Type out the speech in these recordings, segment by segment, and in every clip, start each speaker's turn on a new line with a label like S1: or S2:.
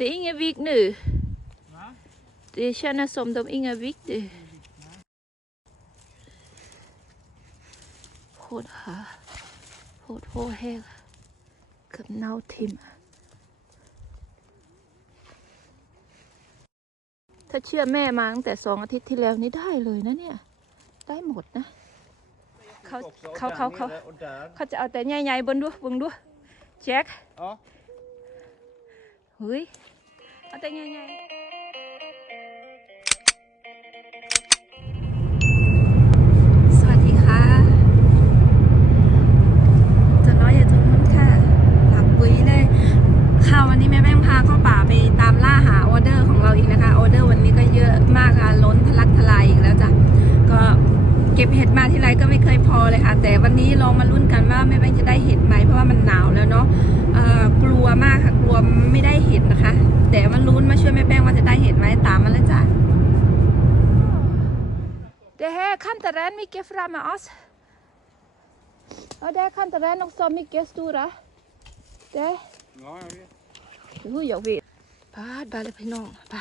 S1: Det är ingen vikt nu.
S2: Va?
S1: Det känns som de inga vik nu. โคตรหาโคตรโหแห้งกับเน่าทิมถ้าเชื่อแม่มาตั้งแต่สองอาทิตย์ที่แล้วนี่ได้เลยนะเนี่ย ได้หมดนะเขาเขาเขาเขาเขาจะเอาแต่ใหญ่ๆบนด้วยบนด้วยแจ็ค
S2: Ja.
S1: เฮ้ยเก็บเห็ดมาที่ไรก็ไม่เคยพอเลยค่ะ แต่วันนี้ลองมาลุ้นกันว่าแม่แป้งจะได้เห็ดไหมเพราะว่ามันหนาวแล้วเนาะกลัวมากค่ะกลัวไม่ได้เห็ดนะคะ แต่มันลุ้นมาช่วยแม่แป้งว่าจะได้เห็ดไหมตามมาเลยจ้ะ Det här kantarellen mycket fram med oss. Ja, det är kantarellen också mycket stora. Det
S2: Ja, jag vet.
S1: อู้อยากวีปาดบาเลยพี่น้องปา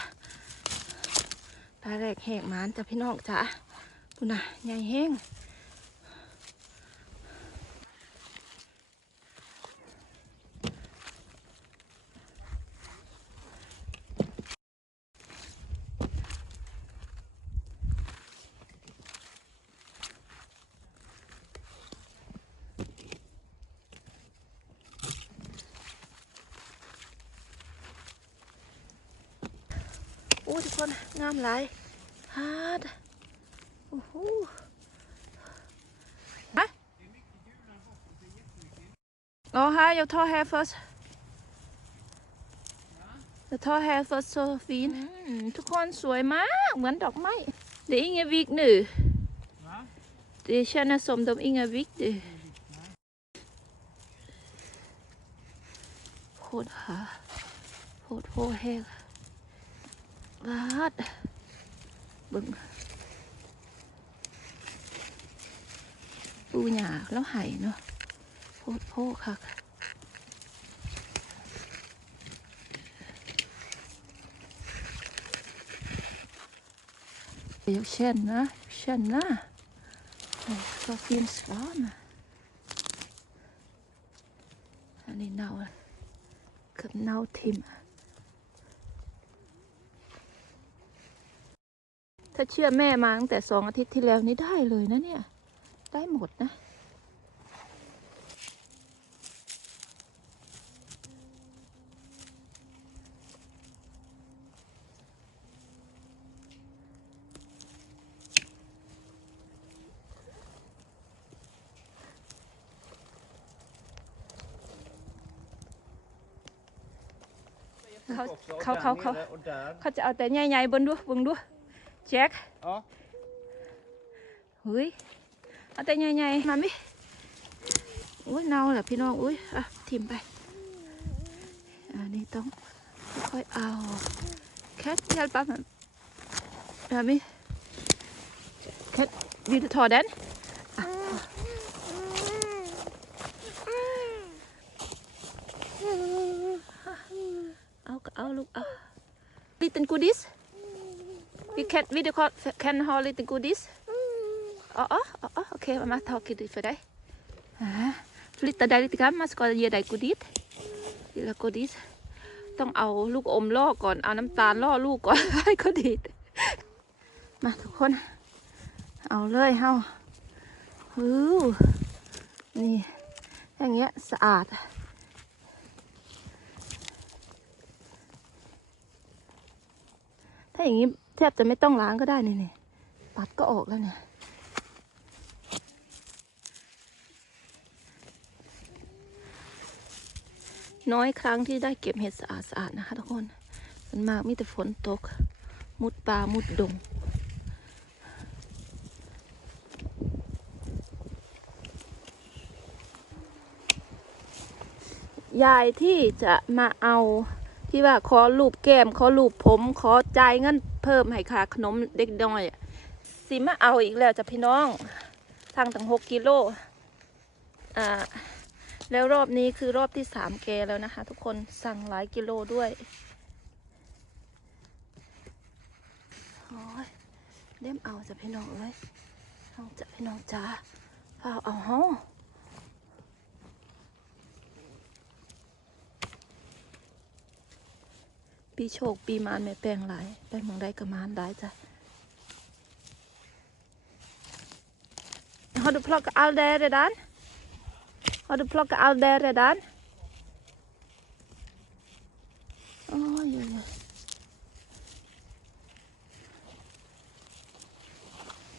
S1: ปลาแรกแหกมานจ้ะพี่น้องจ้ะ ปุ่นน่ะใหญ่แห้งโอ้ทุกคนงามหลายฮาดโอ้โห ฮะอ๋อฮะ jag tar här först jag tar här först så fin อืมทุกคนสวยมากเหมือนดอกไม้ det är ingen vikt nu det känns som de inga vikt nu โคตรหาโคตรโหแห้งวาดเบึง ปูหยาแล้วไห่เนาะโพดโพคัก Jag känner, känner. Vad finns kvar? Han är nau, เกือบเน่าทิมถ้าเชื่อแม่มาตั้งแต่สองอาทิตย์ที่แล้วนี่ได้เลยนะเนี่ย ได้หมดนะเขา
S2: Också, och
S1: เขา
S2: där
S1: เขาเขา
S2: nere och där.
S1: เขาจะเอาแต่ใหญ่ๆบนด้วยบนด้วยแจ็ค
S2: Ja.
S1: เฮ้ย เอาแต่ใหญ่ๆมามิอุ้ยเน่าแหละพี่น้องอุ้ยอะทิมไปอันนี้ต้องค่อยๆเอาแคท hjälpa mig มามิแคท vill du ta den อะเอาก็เอาลูกเอา oh oh oh okay mama tau kidit for day ah flit ตาได้ลิติกามาสกอเยได้กูดิดดิละกูดิดต้องเอาลูกอมล่อก่อนเอาน้ำตาลล่อลูกก่อนให้เขดิดมาทุกคน เอาเลยเฮาฮู้นี่ อย่างเงี้ยสะอาด ถ้าอย่างนี้แทบจะไม่ต้องล้างก็ได้นี่นี่ปัดก็ออกแล้วเนี่ย น้อยครั้งที่ได้เก็บเห็ดสะอาดสะอาดนะคะทุกคนมันมากมีแต่ฝนตก มุดป่ามุดดง ยายที่จะมาเอาที่ว่าขอรูปแก้มขอรูปผม ขอจ่ายเงินเพิ่มให้ค่าขนมเด็กน้อยสิมาเอาอีกแล้วจ้ะพี่น้องทางตั้งหกกิโลอ่า แล้วรอบนี้คือรอบที่สามแกแล้วนะคะ ทุกคนสั่งหลายกิโลด้วยโอ้ยเล่มเอาจะพี่น้องเลยเอาจะพี่น้องจ้าเอาเอาเฮาปีโชคปีมานแม่แปลงหลายแปมองได้กับมานได้จ้ะเขาดูพลอกอัลเดเดดัน Har du plockat all det redan? Oj, oj, oj.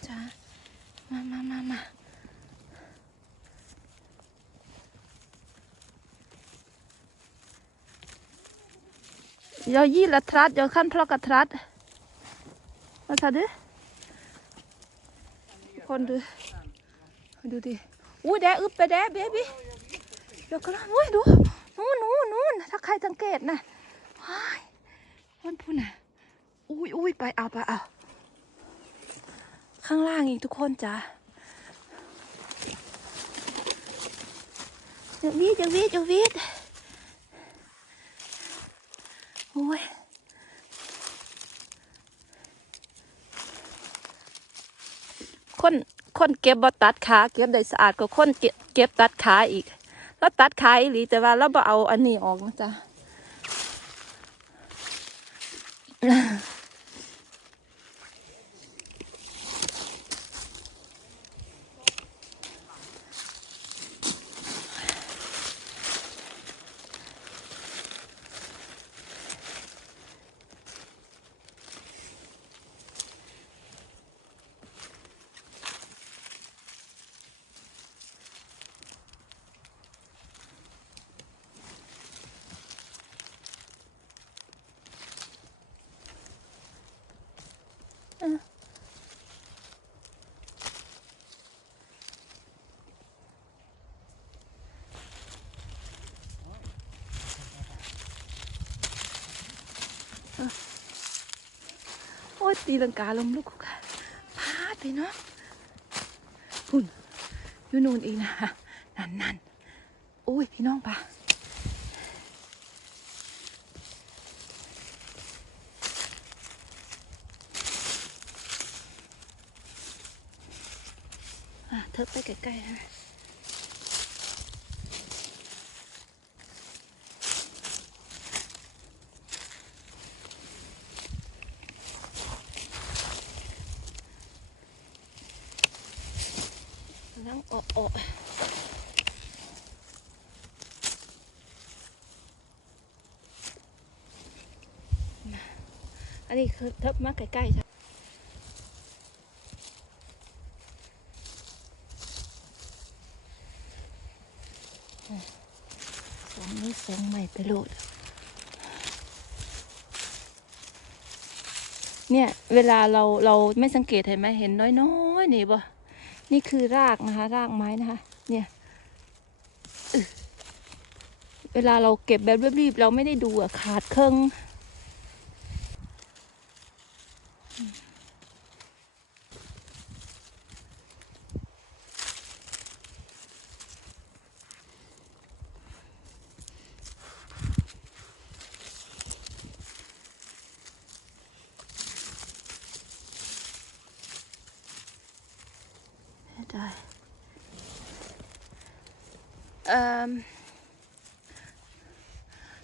S1: จ้ามามามามา jag gillar tratt, jag kan plocka tratt. Vad sa du? คนดูดูดิ อุ้ยแดอึบไปแดเบบี้เดี๋ยวก็แล้วอุ้ยดูนู่นนู่นนู่นถ้าใครสังเกตนะว้ายมันพูดน่ะอุ้ยอุ้ยไปเอาไปเอาข้างล่างอีกทุกคนจ้ะอย่าวีดอย่าวีดอย่าวีดโอ้ย คนเก็บบ่ตัดขาเก็บได้สะอาดกว่าคนเก็บเก็บตัดขาอีกแล้วตัดขาอีหลีแต่ว่าเราบ่เอาอันนี้ออกนะจ๊ะ ยตีลังกาลมลูกค่ะพาดไปเนาะหุ่นอยู่นู่นอีกนะนั่นนั่นโอ้ยพี่น้องปะอะเธอไปใกล้ๆนะนั่ง โอะโอะมาอันนี้คือทิบมาใกล้ๆจ้ะอะสองนี้สองใหม่ไปโหลด เนี่ย เวลาเราเราไม่สังเกตเห็นไหมเห็นน้อยๆนี่บ่ นี่คือรากนะคะ รากไม้นะคะ เนี่ยเวลาเราเก็บแบบรีบๆเราไม่ได้ดูอะขาดครึ่ง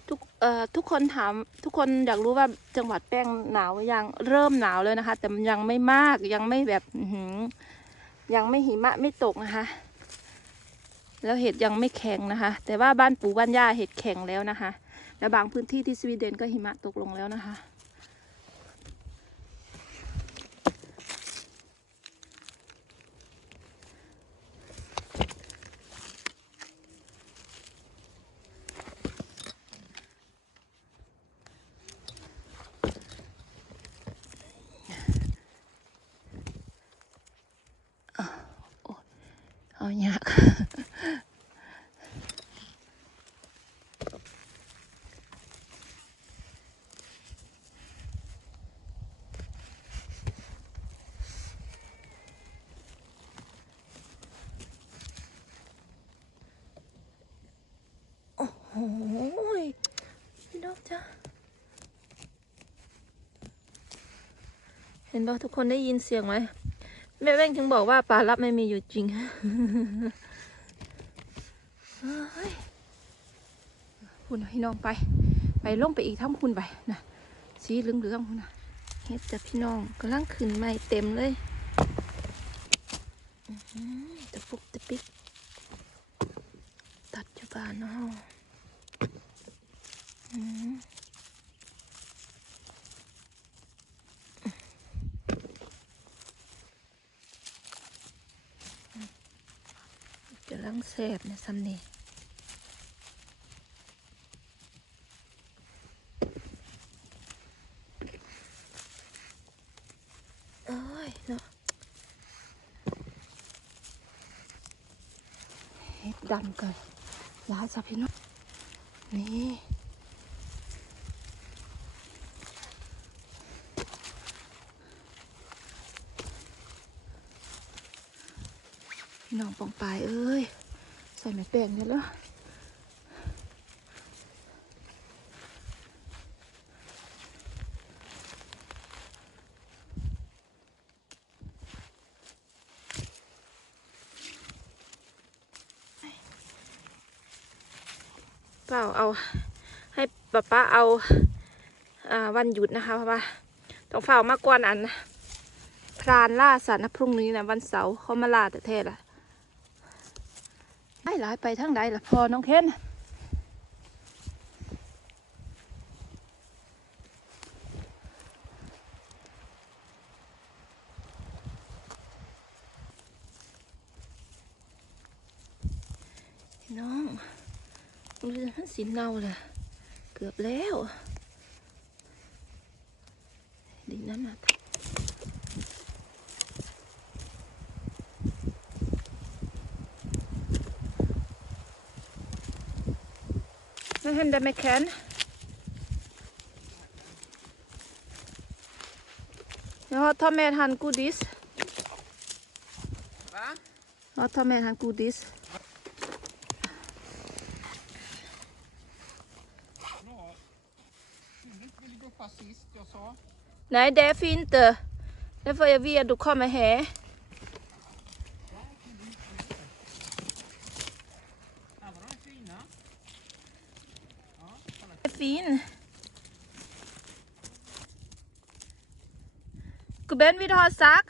S1: ทุกเอ่อทุกคนถามทุกคนอยากรู้ว่าจังหวัดแป้งหนาวยังเริ่มหนาวแล้วนะคะ แต่มันยังไม่มากยังไม่แบบหืยังไม่หิมะไม่ตกนะคะ แล้วเห็ดยังไม่แข็งนะคะ แต่ว่าบ้านปู่บ้านย่าเห็ดแข็งแล้วนะคะ แล้วบางพื้นที่ที่สวีเดนก็หิมะตกลงแล้วนะคะ หยพี่น้องจ้าเห็นป่ะทุกคนได้ยินเสียงไหมแม่แว่งถึงบอกว่าปลารับไม่มีอยู่จริงคุณพี่น้องไป ไปลงไปอีกทั้งคุณไปนะสีเหลืองๆคุณนะเฮ็ดจาพี่น้องกำลังขึ้นใหม่เต็มเลยตะปุกตะปิกตัดอยู่บ้านเนาะ อื้อหือกำลังแสบเนี่ยซ้ำนี่โอ้ยเนาะเฮ็ดดำกันลาสับพี่น้องนี่ น้องปองปายเอ้ย ใส่แม่แป้งเนี่ยแล้วเปล่าเอาให้ป้าป้าเอาอาวันหยุดนะคะเพราะว่าต้องเฝ้ามากกว่านั้นพรานล่าสัตว์นะพรุ่งนี้นะวันเสาร์เขามาล่าแต่เทศละ หลายไปทั้งใดละพอน้องเคนน้องเรือมันสีเนาเลยเกือบแล้วดินนั้นน่ะไม่เห็นได้ไหมแคนเดี๋ยวถ้าแม่ทันกูดิส
S2: Va?
S1: แล้วถ้าแม่ทันกูดิส
S2: Ja. Huvudet ville gå fast sist jag sa.
S1: Nej, det är inte. Det får jag veta du kommer här.
S2: Här var de fina. Ja, kolla.
S1: Det är fin. กูเบนวิทอซัก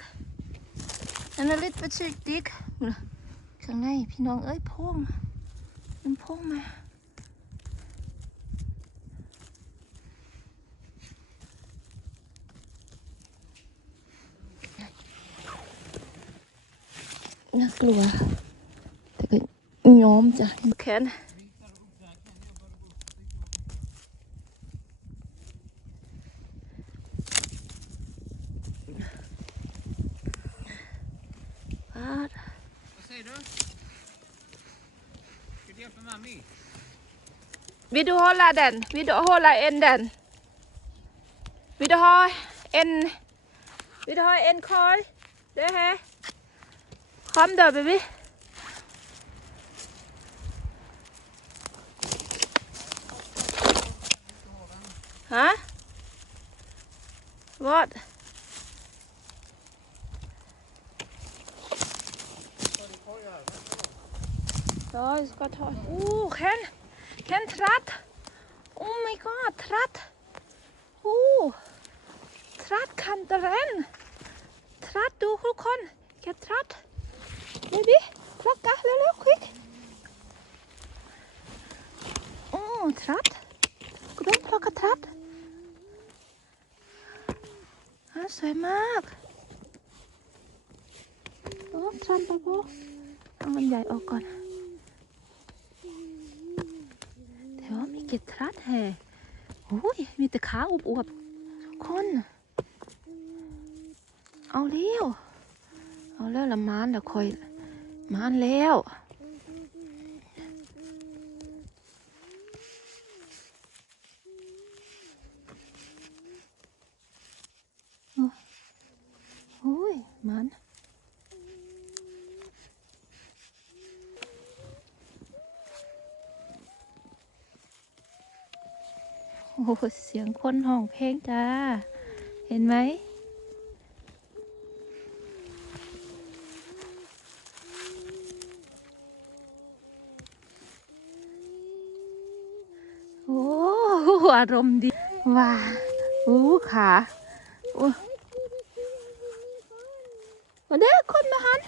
S1: อันนั้นลิตไปชิกดิกข้างในพี่น้องเอ้ยพ่งมันพ่งมาน่ากลัวแต่ก็ย้อมจ้ะแขน Vad
S2: du? Ska du hjälpa mamma?
S1: Vill du hålla den? Vill du hålla en den? Vill du ha en? Vill du ha en korg? Det här. Kom då baby. Hả? Vad? Rồi, ska ta. Oh, Ken. Ken tratt. Oh my god, tratt. Oh. Tratt kanteren. Tratt du ทุกคนแค่ทรัดเบบี้พลักกะเร็วๆควิกโอ้ทรัดกูต้องพลักกะทรัดอะสวยมากโอ้ทรัดไปโบเอามันใหญ่ออกก่อน แต่ว่ามี เก็ดรัดแห่โอ้ย มีแต่ขาอวบๆคน เอาเร็ว เอาแล้วละมานละคอยมานแล้ว เสียงคนห้องเพลงจ้า เห็นไหม โอ้โอารมณ์ดีว้าอู้ขาโอ้มาเด้อคนมาหัน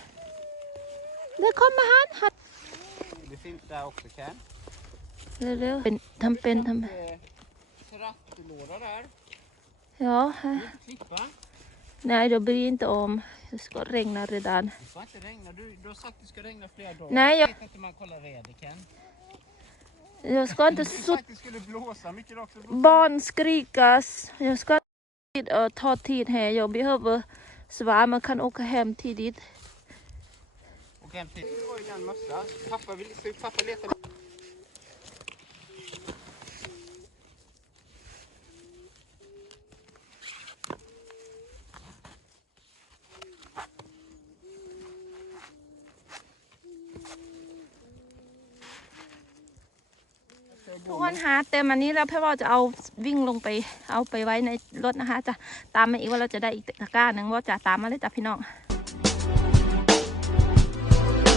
S1: เด้อคนมาหันหั
S2: ด
S1: เร็วๆเป็นทำเป็นทำ
S2: ไม Trattlåda där.
S1: Ja,
S2: klippa?
S1: nej jag bryr inte om. Det ska regna redan.
S2: Det ska inte regna. Du, du har sagt att det ska regna flera dagar.
S1: Nej, jag-
S2: vet inte man kollar väder Ken.
S1: Jag ska inte
S2: Du sa att det skulle blåsa mycket också.
S1: barn skrikas. Jag ska inte uh, ta tid här. Jag behöver svara. Man kan åka hem tidigt.
S2: Och hem. Det var ju den mössa. Pappa, vill, pappa letar.
S1: ต็มอันนี้แล้วพี่ว่าจะเอาวิ่งลงไปเอาไปไว้ในรถนะคะจะตามมาอีกว่าเราจะได้อีกตะกร้าหนึ่งว่าจะตามมาเลยจ้ะพี่น้อง